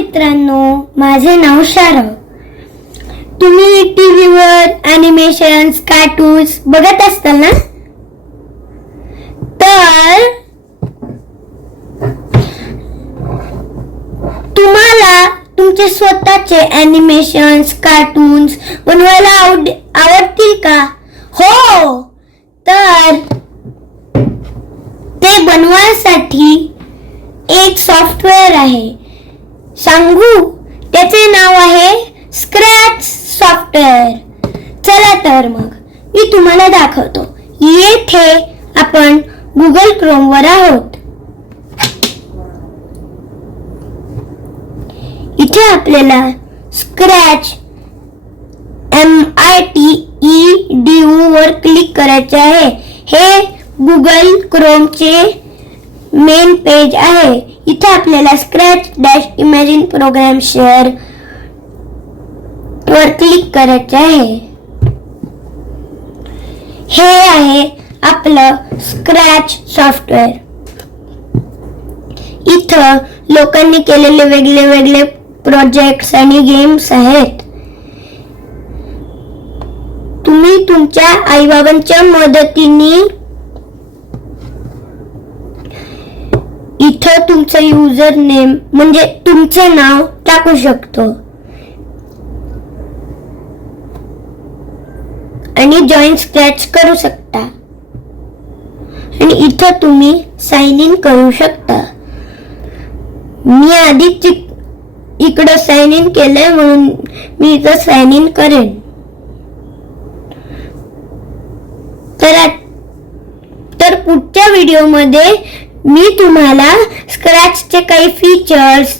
मित्रांनो, माझे नाव शारव. तुम्ही टीव्हीवर ॲनिमेशन्स, कार्टून्स बघत असताल ना? तर तुम्हाला तुमचे स्वतःचे ॲनिमेशन्स, कार्टून्स बनवायला आवडतील का? हो, तर ते बनवायसाठी एक सॉफ्टवेअर आहे. सांगू, त्याचे नाव आहे स्क्रॅच सॉफ्टवेअर. चला तर मग मी तुम्हाला दाखवतो. येथे आपण गुगल क्रोम वर आहोत. इथे आपल्याला स्क्रॅच MITEDU वर क्लिक करायचे आहे. हे गुगल क्रोमचे मेन पेज आहे. इथे आपल्याला स्क्रॅच इमॅजिन प्रोग्राम शेअर वर क्लिक करायचे आहे. हे आहे आपलं स्क्रॅच सॉफ्टवेअर. इथं लोकांनी केलेले वेगळे वेगळे प्रोजेक्ट्स आणि गेम्स आहेत. तुम्ही तुमच्या आईबाबांच्या मदतीने इथं तुमचं युजर नेम म्हणजे तुमचं नाव टाकू शकतो आणि जॉईन स्क्रॅच करू शकता. आणि इथं तुम्ही साइन इन करू शकता. मी आधीच इकडं साइन इन केलंय म्हणून मी इथं साइन इन करेन. तर पुढच्या व्हिडिओमध्ये मी तुम्हाला स्क्रॅचचे काही फीचर्स